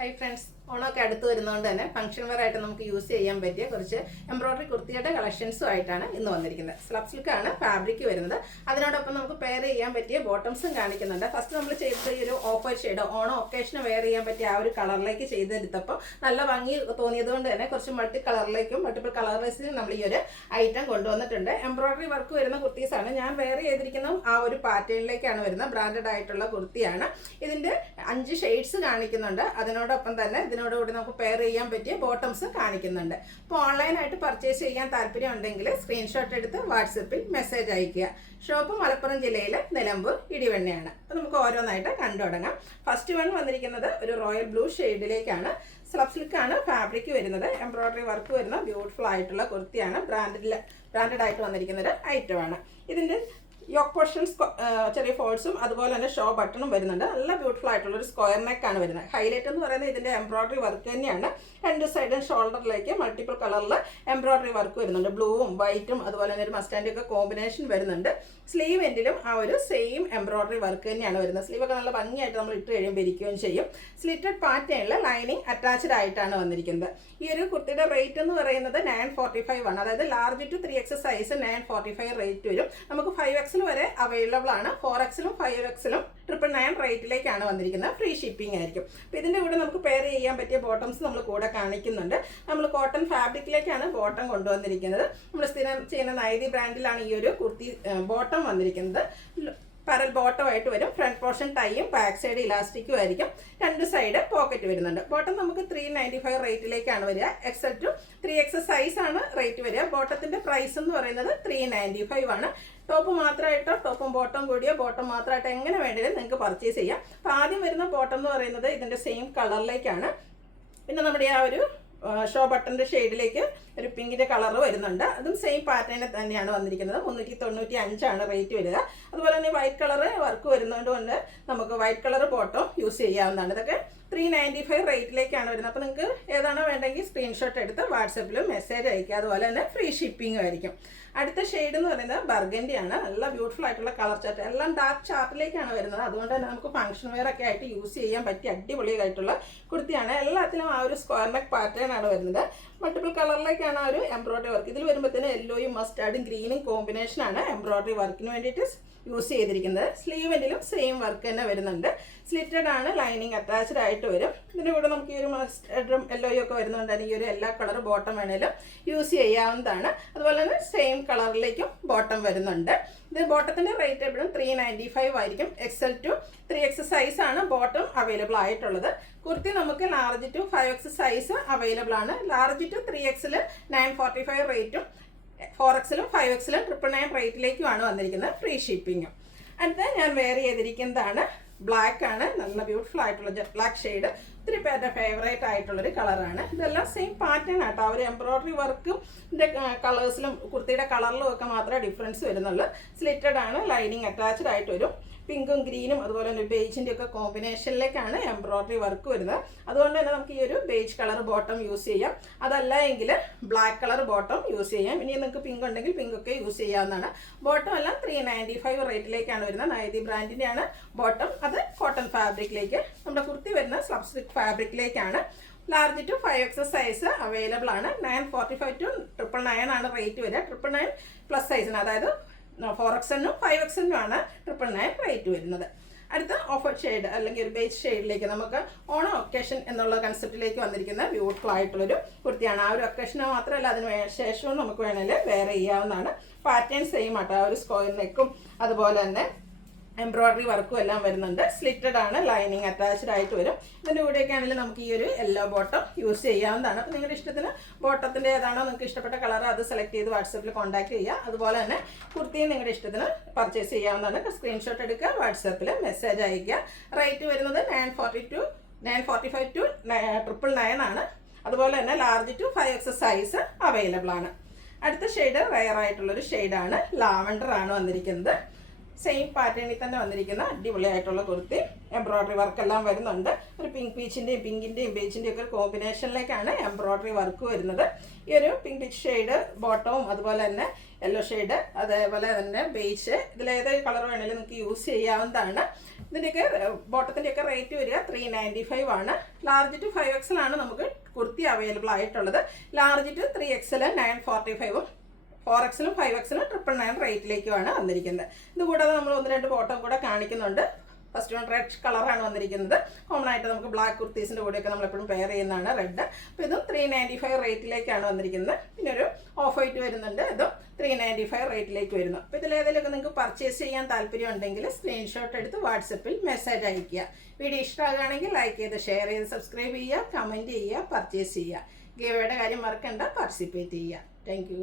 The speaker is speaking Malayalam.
Hi friends, ഓണമൊക്കെ അടുത്ത് വരുന്നതുകൊണ്ട് തന്നെ ഫംഗ്ഷൻ വെയർ ആയിട്ട് നമുക്ക് യൂസ് ചെയ്യാൻ പറ്റിയ കുറച്ച് എംബ്രോയിഡറി കുർത്തിയുടെ കളക്ഷൻസും ആയിട്ടാണ് ഇന്ന് വന്നിരിക്കുന്നത്. സ്ലബ് സിൽക്കാണ് ഫാബ്രിക് വരുന്നത്. അതിനോടൊപ്പം നമുക്ക് പെയർ ചെയ്യാൻ പറ്റിയ ബോട്ടംസും കാണിക്കുന്നുണ്ട്. ഫസ്റ്റ് നമ്മൾ ചെയ്തത് ഈ ഒരു ഓഫർ ഷെയ്ഡ് ഓണം ഒക്കേഷന് വെയർ ചെയ്യാൻ പറ്റിയ ആ ഒരു കളറിലേക്ക് ചെയ്തെടുത്തപ്പോൾ നല്ല ഭംഗി തോന്നിയത് കൊണ്ട് തന്നെ കുറച്ച് മൾട്ടിപ്പിൾ കളറൈസിലും നമ്മൾ ഈ ഒരു ഐറ്റം കൊണ്ടുവന്നിട്ടുണ്ട്. എംബ്രോയിഡറി വർക്ക് വരുന്ന കുർത്തീസാണ്. ഞാൻ വെയർ ചെയ്തിരിക്കുന്നതും ആ ഒരു പാറ്റേണിലേക്കാണ് വരുന്നത്. ബ്രാൻഡഡ് ആയിട്ടുള്ള കുർത്തിയാണ്. ഇതിൻ്റെ 5 ഷെയ്ഡ്സ് കാണിക്കുന്നുണ്ട്. അതിനോടൊപ്പം തന്നെ ഇതിനോടുകൂടി നമുക്ക് പെയർ ചെയ്യാൻ പറ്റിയ ബോട്ടംസ് കാണിക്കുന്നുണ്ട്. അപ്പോൾ ഓൺലൈനായിട്ട് പർച്ചേസ് ചെയ്യാൻ താല്പര്യം ഉണ്ടെങ്കിൽ സ്ക്രീൻഷോട്ട് എടുത്ത് വാട്സപ്പിൽ മെസ്സേജ് അയയ്ക്കുക. ഷോപ്പ് മലപ്പുറം ജില്ലയിലെ നിലമ്പൂർ ഇടിവണ്ണയാണ്. അപ്പോൾ നമുക്ക് ഓരോന്നായിട്ട് കണ്ടു തുടങ്ങാം. ഫസ്റ്റ് വൺ വന്നിരിക്കുന്നത് ഒരു റോയൽ ബ്ലൂ ഷെയ്ഡിലേക്കാണ്. സ്ലബ് സിൽക്കാണ് ഫാബ്രിക് വരുന്നത്. എംബ്രോയിഡറി വർക്ക് വരുന്ന ബ്യൂട്ടിഫുൾ ആയിട്ടുള്ള കുർത്തിയാണ്. ബ്രാൻഡഡ് ആയിട്ട് വന്നിരിക്കുന്ന ഒരു ഐറ്റമാണ്. ഇതിൻ്റെ യോക്ക് പോർഷൻസ് ചെറിയ ഫോൾസും അതുപോലെ തന്നെ ഷോ ബട്ടണും വരുന്നുണ്ട്. നല്ല ബ്യൂട്ടിഫുൾ ആയിട്ടുള്ള ഒരു സ്ക്വയർ നെക്കാണ് വരുന്നത്. ഹൈലൈറ്റ് എന്ന് പറയുന്നത് ഇതിൻ്റെ എംബ്രോയിഡറി വർക്ക് തന്നെയാണ്. രണ്ട് സൈഡും ഷോൾഡറിലേക്ക് മൾട്ടിപ്പിൾ കളറിൽ എംബ്രോയിഡറി വർക്ക് വരുന്നുണ്ട്. ബ്ലൂവും വൈറ്റും അതുപോലെ തന്നെ ഒരു മസ്റ്റാൻഡും ഒക്കെ കോമ്പിനേഷൻ വരുന്നുണ്ട്. സ്ലീവ് എൻഡിലും ആ ഒരു സെയിം എംബ്രോയിഡറി വർക്ക് തന്നെയാണ് വരുന്നത്. സ്ലീവൊക്കെ നല്ല ഭംഗിയായിട്ട് നമ്മൾ ഇട്ട് കഴിയുമ്പോൾ ഇരിക്കുകയും ചെയ്യും. സ്ലിറ്റഡ് പാറ്റേണിൽ ലൈനിങ് അറ്റാച്ച്ഡ് ആയിട്ടാണ് വന്നിരിക്കുന്നത്. ഈ ഒരു കുർത്തിയുടെ റേറ്റ് എന്ന് പറയുന്നത് 945 ആണ്. അതായത് large to 3X size 945 rate വരും. നമുക്ക് 5X വരെ അവൈലബിൾ ആണ്. 4Xലും 5Xലും 999 റേറ്റിലേക്കാണ് വന്നിരിക്കുന്നത്. ഫ്രീ ഷിപ്പിംഗ് ആയിരിക്കും. അപ്പോൾ ഇതിൻ്റെ കൂടെ നമുക്ക് പെയർ ചെയ്യാൻ പറ്റിയ ബോട്ടംസ് നമ്മൾ കൂടെ കാണിക്കുന്നുണ്ട്. നമ്മൾ കോട്ടൺ ഫാബ്രിക്കിലേക്കാണ് ബോട്ടം കൊണ്ടുവന്നിരിക്കുന്നത്. നമ്മൾ സ്ഥിരം ചെയ്യുന്ന നൈതി ബ്രാൻഡിലാണ് ഈ ഒരു കുർത്തി ബോട്ടം വന്നിരിക്കുന്നത്. പാരൽ ബോട്ടമായിട്ട് വരും. ഫ്രണ്ട് പോർഷൻ ടൈയും ബാക്ക് സൈഡ് ഇലാസ്റ്റിക്കും ആയിരിക്കും. രണ്ട് സൈഡ് പോക്കറ്റ് വരുന്നുണ്ട്. ബോട്ടം നമുക്ക് 395 റേറ്റിലേക്കാണ് വരിക. XL ടു 3X സൈസ് ആണ് റേറ്റ് വരിക. ബോട്ടത്തിൻ്റെ പ്രൈസ് എന്ന് പറയുന്നത് 395 ആണ്. ടോപ്പ് മാത്രമായിട്ടോ ടോപ്പും ബോട്ടം കൂടിയോ ബോട്ടം മാത്രമായിട്ട് എങ്ങനെ വേണമെങ്കിലും നിങ്ങൾക്ക് പർച്ചേസ് ചെയ്യാം. അപ്പോൾ ആദ്യം വരുന്ന ബോട്ടം എന്ന് പറയുന്നത് ഇതിൻ്റെ സെയിം കളറിലേക്കാണ്. പിന്നെ നമ്മുടെ ആ ഒരു ഷോ ബട്ടൻ്റെ ഷെയ്ഡിലേക്ക് ഒരു പിങ്കിൻ്റെ കളർ വരുന്നുണ്ട്. അതും സെയിം പാറ്റേണിൽ തന്നെയാണ് വന്നിരിക്കുന്നത്. 395 ആണ് റേറ്റ് വരിക. അതുപോലെ തന്നെ വൈറ്റ് കളർ വർക്ക് വരുന്നത് കൊണ്ട് നമുക്ക് വൈറ്റ് കളർ ബോട്ടം യൂസ് ചെയ്യാവുന്നതാണ്. ഇതൊക്കെ 395 റേറ്റിലേക്കാണ് വരുന്നത്. അപ്പോൾ നിങ്ങൾക്ക് ഏതാണോ വേണ്ടെങ്കിൽ സ്ക്രീൻഷോട്ട് എടുത്ത് വാട്സപ്പിലും മെസ്സേജ് അയക്കുക. അതുപോലെ തന്നെ ഫ്രീ ഷിപ്പിംഗും ആയിരിക്കും. അടുത്ത ഷെയ്ഡ് എന്ന് പറയുന്നത് ബർഗൻഡി ആണ്. നല്ല ബ്യൂട്ടിഫുൾ ആയിട്ടുള്ള കളർ ചാർട്ട്. എല്ലാം ഡാർക്ക് ചാർട്ടിലേക്കാണ് വരുന്നത്. അതുകൊണ്ട് തന്നെ നമുക്ക് ഫംഗ്ഷൻ വെയർ ഒക്കെ ആയിട്ട് യൂസ് ചെയ്യാൻ പറ്റിയ അടിപൊളിയായിട്ടുള്ള കുർത്തിയാണ്. എല്ലാത്തിലും ആ ഒരു സ്ക്വയർ നെക്ക് പാറ്റേൺ ആണ് വരുന്നത്. മൾട്ടിപ്പിൾ കളറിലേക്കാണ് ആ ഒരു എംബ്രോയിഡറി വർക്ക്. ഇതിൽ വരുമ്പോഴത്തേന് യെല്ലോയും മസ്റ്റാർഡും ഗ്രീനും കോമ്പിനേഷനാണ് എംബ്രോയിഡറി വർക്കിന് വേണ്ടിയിട്ട് യൂസ് ചെയ്തിരിക്കുന്നത്. സ്ലീവെൻഡിലും സെയിം വർക്ക് തന്നെ വരുന്നുണ്ട്. സ്ലിറ്റഡ് ആണ്. ലൈനിങ് അറ്റാച്ച്ഡ് ആയിട്ട് വരും. ഇതിൻ്റെ കൂടെ നമുക്ക് ഈ ഒരു മസ്റ്റാർഡും യെല്ലോയും ഒക്കെ വരുന്നതുകൊണ്ട് തന്നെ ഈ ഒരു എല്ലാ കളർ ബോട്ടം വേണേലും യൂസ് ചെയ്യാവുന്നതാണ്. അതുപോലെ തന്നെ സെയിം കളറിലേക്കും ബോട്ടം വരുന്നുണ്ട്. ഇത് ബോട്ടത്തിൻ്റെ റേറ്റ് എപ്പോഴും 395 ആയിരിക്കും. XL ടു 3X സൈസ് ആണ് ബോട്ടം അവൈലബിൾ ആയിട്ടുള്ളത്. കുർത്തി നമുക്ക് large to 5X size available ആണ്. ലാർജ് ടു 3Xൽ 945 റേറ്റും 4Xലും 5Xലും 999 റേറ്റിലേക്കുമാണ് വന്നിരിക്കുന്നത്. ഫ്രീ ഷിപ്പിങ്ങും. അടുത്ത ഞാൻ വെയർ ചെയ്തിരിക്കുന്നതാണ് ബ്ലാക്ക് ആണ്. നല്ല ബ്യൂട്ടിഫുൾ ആയിട്ടുള്ള ജെറ്റ് ബ്ലാക്ക് ഷെയ്ഡ്. ഒത്തിരി പേരുടെ ഫേവറേറ്റ് ആയിട്ടുള്ളൊരു കളറാണ്. ഇതെല്ലാം സെയിം പാറ്റേൺ ആട്ടോ. അവർ എംബ്രോയിഡറി വർക്കും കളേഴ്സിലും കുർത്തിയുടെ കളറിലും ഒക്കെ മാത്രമേ ഡിഫറൻസ് വരുന്നുള്ളൂ. സ്ലിറ്റഡ് ആണ്. ലൈനിങ് അറ്റാച്ച്ഡ് ആയിട്ട് വരും. പിങ്കും ഗ്രീനും അതുപോലെ തന്നെ ബേജിൻ്റെ ഒക്കെ കോമ്പിനേഷനിലേക്കാണ് എംബ്രോയിഡറി വർക്ക് വരുന്നത്. അതുകൊണ്ട് തന്നെ നമുക്ക് ഈ ഒരു ബേജ് കളർ ബോട്ടം യൂസ് ചെയ്യാം. അതല്ല എങ്കിൽ ബ്ലാക്ക് കളർ ബോട്ടം യൂസ് ചെയ്യാം. ഇനി നിങ്ങൾക്ക് പിങ്ക് ഉണ്ടെങ്കിൽ പിങ്ക് ഒക്കെ യൂസ് ചെയ്യാവുന്നതാണ്. ബോട്ടം എല്ലാം 395 റേറ്റിലേക്കാണ് വരുന്നത്. നൈതി ബ്രാൻഡിൻ്റെയാണ് ബോട്ടം. അത് കോട്ടൺ ഫാബ്രിക്കിലേക്ക്. നമ്മുടെ കുർത്തി വരുന്ന സ്ലബ് സിൽക്ക് ഫാബ്രിക്കിലേക്കാണ്. Large to 5X size available ആണ്. 945 ടു 999 ആണ് റേറ്റ് വരിക. 999 പ്ലസ് സൈസിന്, അതായത് 4Xനും 5Xനും ആണ് 999 റേറ്റ് വരുന്നത്. അടുത്ത ഓഫർ ഷെയ്ഡ് അല്ലെങ്കിൽ ഒരു ബേജ് ഷെയ്ഡിലേക്ക് നമുക്ക് ഓണം ഒക്കേഷൻ എന്നുള്ള കൺസെപ്റ്റിലേക്ക് വന്നിരിക്കുന്ന ബ്യൂട്ടിഫുൾ ആയിട്ടുള്ളൊരു കുർത്തിയാണ്. ആ ഒരു ഒക്കേഷന് മാത്രമല്ല അതിന് ശേഷവും നമുക്ക് വേണമെങ്കിൽ വെയർ ചെയ്യാവുന്നതാണ്. പാറ്റേൺ സെയിം ആട്ടോ. ആ ഒരു സ്ക്വയർ നെക്കും അതുപോലെ തന്നെ എംബ്രോയിഡറി വർക്കും എല്ലാം വരുന്നുണ്ട്. സ്ലിറ്റഡ് ആണ്. ലൈനിങ് അറ്റാച്ച്ഡ് ആയിട്ട് വരും. ഇതിൻ്റെ കൂടെയൊക്കെ ആണെങ്കിലും നമുക്ക് ഈ ഒരു യെല്ലോ ബോട്ടം യൂസ് ചെയ്യാവുന്നതാണ്. അപ്പോൾ നിങ്ങളുടെ ഇഷ്ടത്തിന് ബോട്ടത്തിൻ്റെ ഏതാണോ നിങ്ങൾക്ക് ഇഷ്ടപ്പെട്ട കളർ അത് സെലക്ട് ചെയ്ത് വാട്സപ്പിൽ കോൺടാക്ട് ചെയ്യുക. അതുപോലെ തന്നെ കുർത്തിയും നിങ്ങളുടെ ഇഷ്ടത്തിന് പർച്ചേസ് ചെയ്യാവുന്നതാണ്. സ്ക്രീൻഷോട്ട് എടുക്കുക, വാട്സപ്പിൽ മെസ്സേജ് അയയ്ക്കുക. റേറ്റ് വരുന്നത് 945 ടു 999 ആണ്. അതുപോലെ തന്നെ large to 5X size available ആണ്. അടുത്ത ഷെയ്ഡ് റെയർ ആയിട്ടുള്ളൊരു ഷെയ്ഡാണ്. ലാവൻഡർ ആണ് വന്നിരിക്കുന്നത്. സെയിം പാറ്റേണിൽ തന്നെ വന്നിരിക്കുന്ന അടിപൊളിയായിട്ടുള്ള കുർത്തി. എംബ്രോയിഡറി വർക്കെല്ലാം വരുന്നുണ്ട്. ഒരു പിങ്ക് പീച്ചിൻ്റെയും പിങ്കിൻ്റെയും ബേജിൻ്റെയും ഒക്കെ കോമ്പിനേഷനിലേക്കാണ് എംബ്രോയിഡറി വർക്ക് വരുന്നത്. ഈ ഒരു പിങ്ക് പീച്ച് ഷെയ്ഡ് ബോട്ടവും അതുപോലെ തന്നെ യെല്ലോ ഷെയ്ഡ് അതേപോലെ തന്നെ ബേജ് ഇതിലേത് കളർ വേണമെങ്കിലും നിങ്ങൾക്ക് യൂസ് ചെയ്യാവുന്നതാണ്. ഇതിൻ്റെയൊക്കെ ബോട്ടത്തിൻ്റെയൊക്കെ റേറ്റ് വരിക 395 ആണ്. ലാർജ് ടു 5XL ആണ് നമുക്ക് കുർത്തി അവൈലബിൾ ആയിട്ടുള്ളത്. Large to 3XL 945 4XL 5XL 999 റേറ്റിലേക്കുമാണ് വന്നിരിക്കുന്നത്. ഇതുകൂടാതെ നമ്മൾ 1-2 ബോട്ടം കൂടെ കാണിക്കുന്നുണ്ട്. ഫസ്റ്റ് വൺ റെഡ് കളറാണ് വന്നിരിക്കുന്നത്. കോമൺ ആയിട്ട് നമുക്ക് ബ്ലാക്ക് കുർത്തീസിൻ്റെ കൂടെയൊക്കെ നമ്മളെപ്പോഴും പെയർ ചെയ്യുന്നതാണ് റെഡ്. അപ്പോൾ ഇതും 395 റേറ്റിലേക്കാണ് വന്നിരിക്കുന്നത്. പിന്നെ ഒരു ഓഫ് വൈറ്റ് വരുന്നുണ്ട്, ഇതും 395 റേറ്റിലേക്ക് വരുന്നു. അപ്പോൾ ഇതിലേതെങ്കിലുമൊക്കെ നിങ്ങൾക്ക് പർച്ചേസ് ചെയ്യാൻ താല്പര്യം ഉണ്ടെങ്കിൽ സ്ക്രീൻഷോട്ട് എടുത്ത് വാട്സപ്പിൽ മെസ്സേജ് അയയ്ക്കുക. വീഡിയോ ഇഷ്ടമാകുകയാണെങ്കിൽ ലൈക്ക് ചെയ്ത് ഷെയർ ചെയ്ത് സബ്സ്ക്രൈബ് ചെയ്യുക, കമൻറ്റ് ചെയ്യുക, പർച്ചേസ് ചെയ്യുക. ഗിവ് അവേയുടെ കാര്യം മറക്കണ്ട, പാർട്ടിസിപ്പേറ്റ് ചെയ്യുക. Thank you.